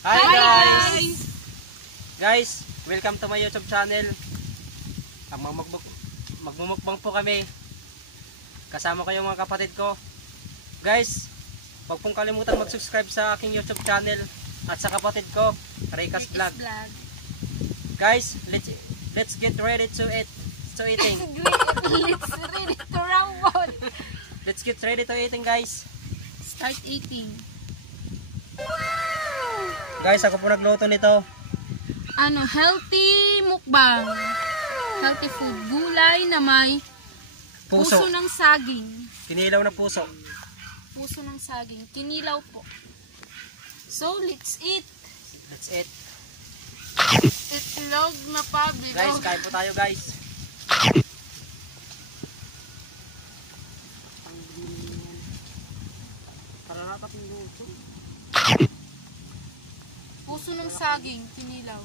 Hi guys! Guys, welcome to my YouTube channel. Magmumukbang po kami. Kasama ko yung mga kapatid ko. Guys, huwag pong kalimutan mag-subscribe sa aking YouTube channel at sa kapatid ko, Reykas Vlog. Guys, let's get ready to eating. Let's ready to rumble. Let's get ready to eating, guys. Start eating. Guys, ako po nagluto nito. Healthy mukbang. Healthy food. Gulay na may puso ng saging. Kinilaw na puso. Puso ng saging. Kinilaw po. So, let's eat. Let's eat. Itlog na pabi. Guys, kain po tayo, guys. Puso ng saging, kinilaw.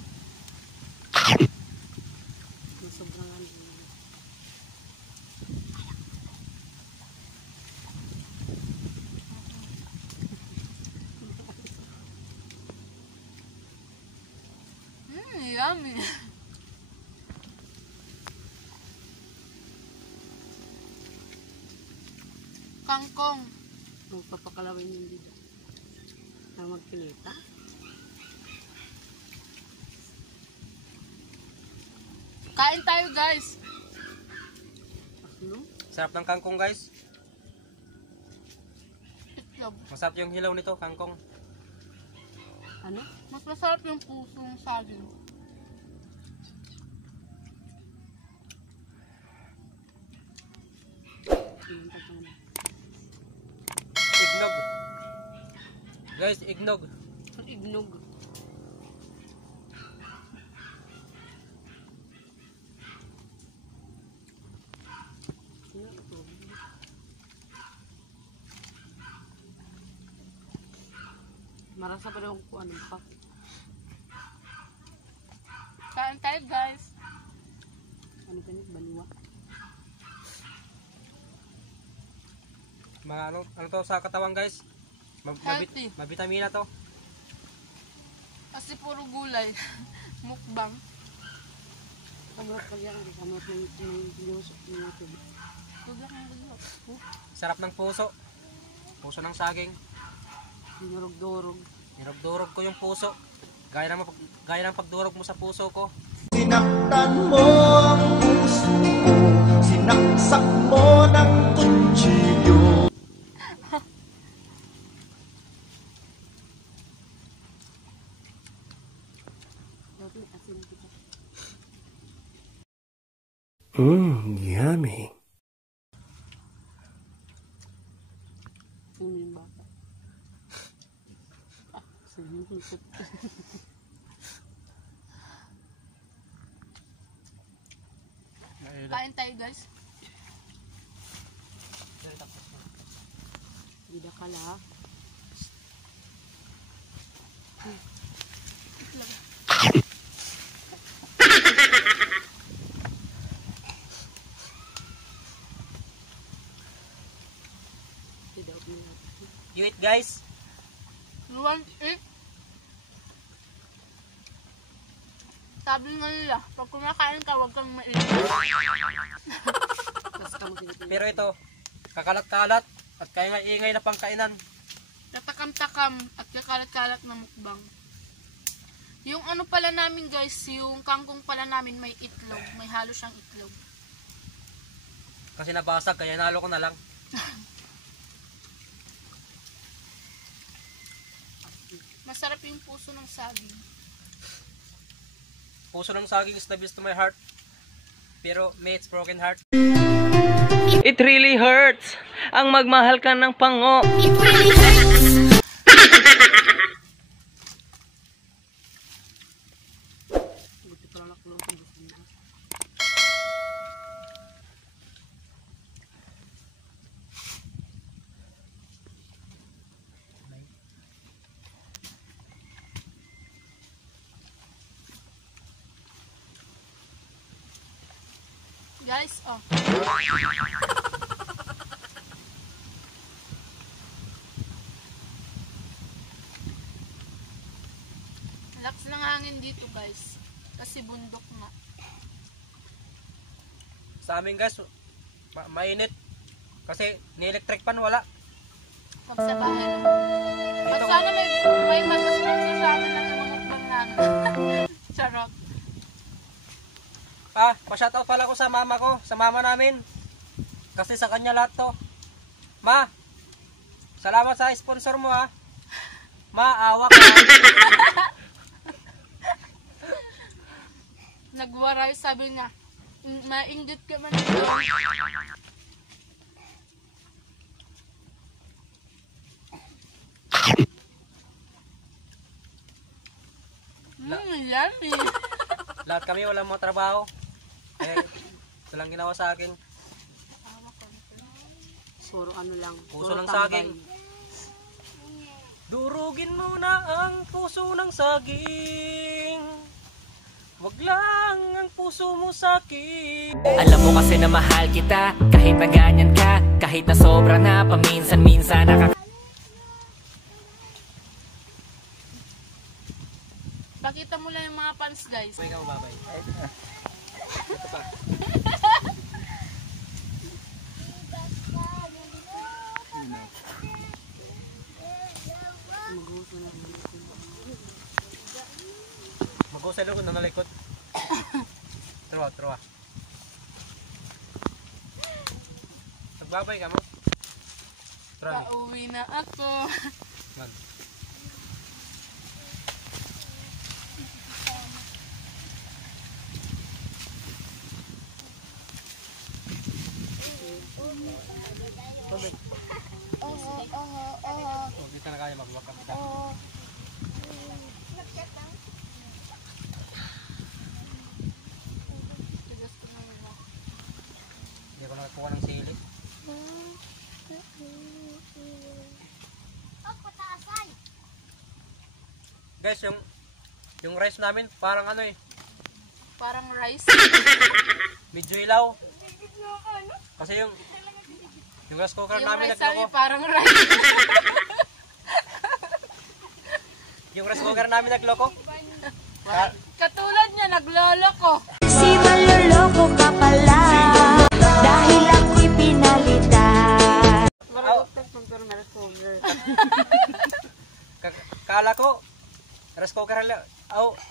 Yummy. Kangkong. Papakalawin yung dito. Na magkinita. Kain tayo, guys. Sarap ng kangkong, guys. Itlog. Masarap yung hilaw nito, kangkong. Mas masarap yung puso ng saging. Ignog. Guys, ignog. Ignog. Marasa pa rin kung ano pa. Kain tayo, guys. Ano baliwa. Mga ano to sa katawan, guys? Healthy. Mabitamina to. Kasi puro gulay. Mukbang. Kamot pa yan. Kamot ng pinuso. Tugak ng gulo. Sarap ng puso. Puso ng saging. Dinurog-durog. Nirog-durog ko yung puso. Gaya ng pagdurog mo sa puso ko. Sinaktan mo ang puso ko. Sinaksak mo ng kutsilyo. Yummy. Yung bata. Sinipit. Kain tayo, guys. Bida ka la. Itlog. You eat, guys. You want to eat? Sabi nga nila, pag kumakain ka, huwag kang mainit. Pero ito, kakalat-kalat at kaya ingay na pangkainan. Tatakam-takam at kakalat-kalat na mukbang. Yung ano pala namin, guys, yung kangkong pala namin may itlog. May halo siyang itlog. Kasi nabasag, kaya nalo ko na lang. Masarap yung puso ng saging. Puso ng saging is the best to my heart. Pero may its broken heart. It really hurts ang magmahal ka ng pango. It really hurts. Guys, oh. Lakas ng hangin dito guys. Kasi bundok na. Sa amin guys, mainit. Kasi ni-electric pan wala. Pag sa bahay na. At Dito, sana may mag-sponsor sa amin ng mga mukbang namin. Charot. Pa-shoutout pala ko sa mama ko, sa mama namin. Kasi sa kanya lahat to. Ma, salamat sa sponsor mo ha. Ma, awa ka. Nagwaray, sabi niya. Mainggit ka man ito. Yummy. Lahat kami walang mga trabaho. Eh, ito lang ginawa sa akin. Puro ano lang. Puso puro ng tambay. saging. Durugin mo na ang puso ng saging. Wag lang ang puso mo sa akin. Alam mo kasi na mahal kita, kahit na ganyan ka, kahit na sobra na, paminsan-minsan Pakita mo lang yung mga pants guys. May ka babay. Ito pa. Mag-usay ko na nalikot. Trawa. Nagbabay ka mo. Trawa. Pauwi na ako. Man. Tubig. Oh, dito na kaya magwaka kita. Tigas ko na yun. Hindi ko nakakuha ng sili. Guys, yung rice namin parang ano eh, Parang rice. medyo ilaw. Kasi yung rice cooker Yung namin rice sabi nagloko. parang rice. Yung rice cooker namin nagloko. Katulad niya, naglolo ko. Si maloloko ka pala dahil ako'y pinalitan. Maragotag kung pero na-recover. Kala ko rice cooker lang.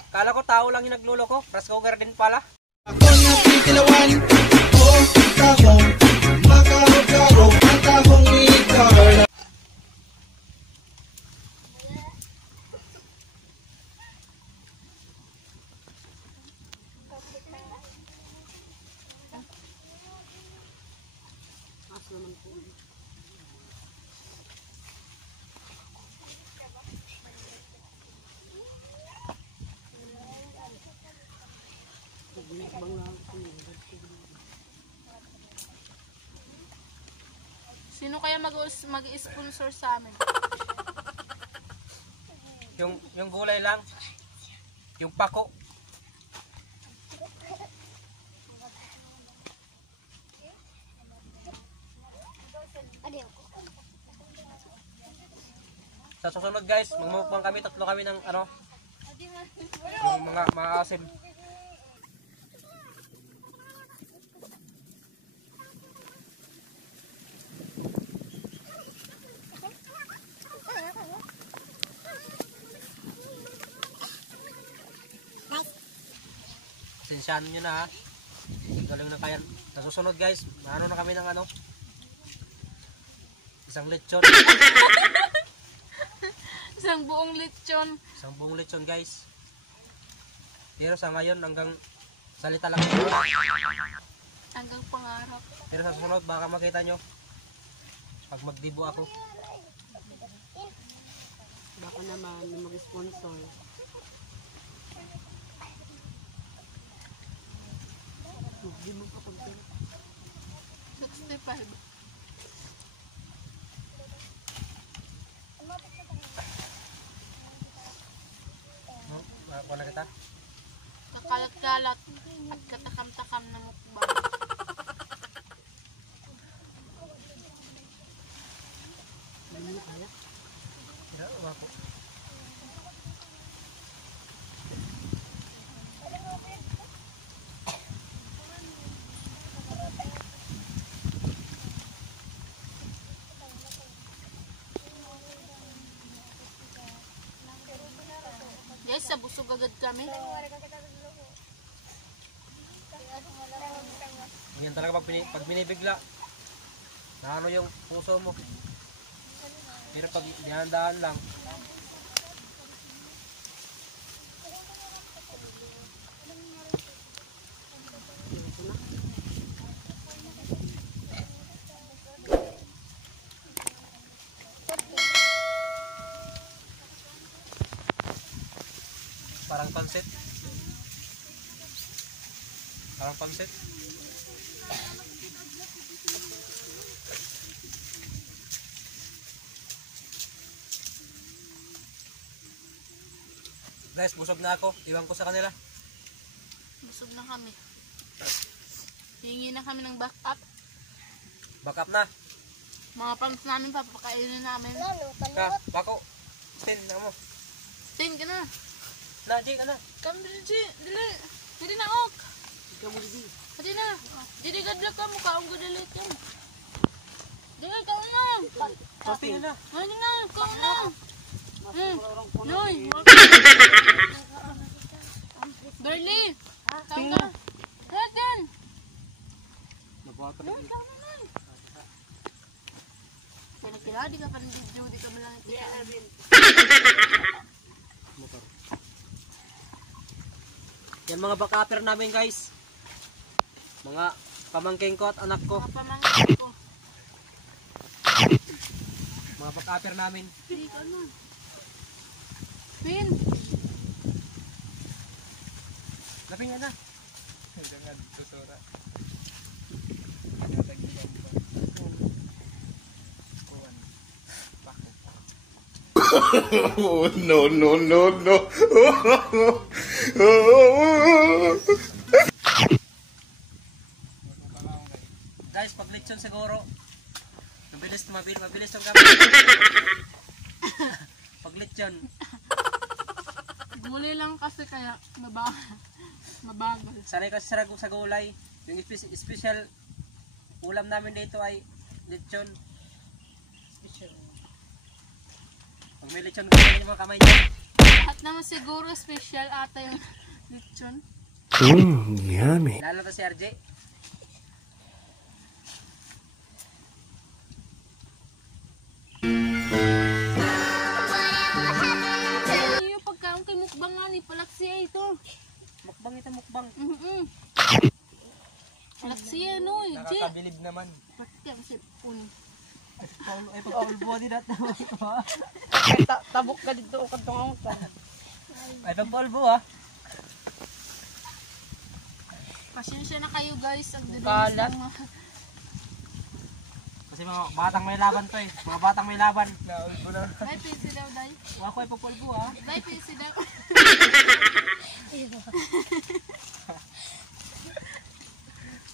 Kala ko tao lang yung nagluloko. Rice cooker din pala. Sino kaya mag-sponsor sa amin? Yung gulay lang. Yung pako. Sa susunod guys, magmumukbang kami, tatlo kami ng ano, yung mga maasim. Sensyahan nyo na ha. Galing na kaya. Sa susunod guys, ano na kami ng ano, isang lechon. Isang buong lechon. Isang buong lechon guys. Pero sa ngayon hanggang salita lang. Hanggang pangarap. Pero sa susunod baka makita nyo pag magdibo ako. Baka naman may mag-sponsor. Hindi mo pa pag 65. No? Makakuha na kita. Kakalat-kalat at katakam-takam na mukbang. Tira, ako. guys, busog agad kami. Yan talaga pag binibigla. Na ano yung puso mo. Pero pag dahan lang. Parang pansit. Parang pansit. Guys, busog na ako. Iwan ko sa kanila. Busog na kami. Hingi na kami ng backup. Backup na. Mga pants namin, papakainin namin. Ka, bako. Stin, na mo. Tin ka na. Na, Jay, ka na. Come, Dili. Dili. Dili na, ok. Dili na. Dili gadlak ka mo, kaong gudalit yan. Dili, kaon na. Kopi na. Dili na, kaon na. Noy. Berly. Kaon ka. Hagan. Nabata Noy, kaon na. Kaya di ka pa ng video, di ka malang itika. motor. Yan mga backupper namin guys. Mga pamangking ko at anak ko. Mga pamangkin ko. Mga backupper namin. Hindi ka na. Pin. Laping nga na. Oh, no, no, no, no. Guys, pag lechon siguro. Mabilis yung gamit. Pag lechon. Gulay lang kasi kaya mabagal. Sanay kasi sa gulay. Yung special ulam namin dito ay lechon. Pag may lechon, gawin yung mga kamay dyan. At naman siguro special ata yung lechon. Yummy. Lalo na si RJ. Yung pagkaon kay mukbang nga ni Palaksiya ito. Mukbang ito, mukbang. Palaksiya no, G. Nakakabilib naman. Pati ang sipon. Ay, pagpapulbo din natin. Tabok ka dito o katong ka. Ay, pagpapulbo ha. Pasensya na kayo guys. Ang dulis Kalat. ng mga... Kasi mga batang may laban to eh. Mga batang may laban. Naulbo na. Dai, PC daw, Dai. Ako ay pagpapulbo ha. Dai, PC daw.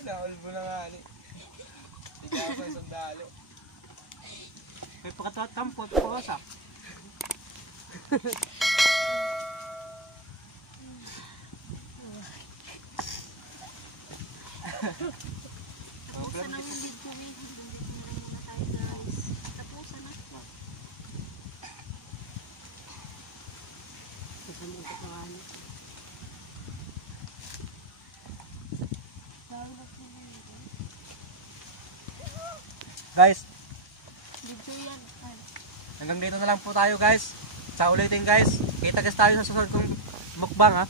Naulbo na nga ni. Hindi ako yung sandalo. May pagkatuat kampo, pagkawasak. Tapusan na yung video eh. Muna tayo guys. Tapusan na. Guys, Video yan. Ay. hanggang dito na lang po tayo guys. Sa ulitin guys. Kita guys tayo sa susunod kong mukbang ha.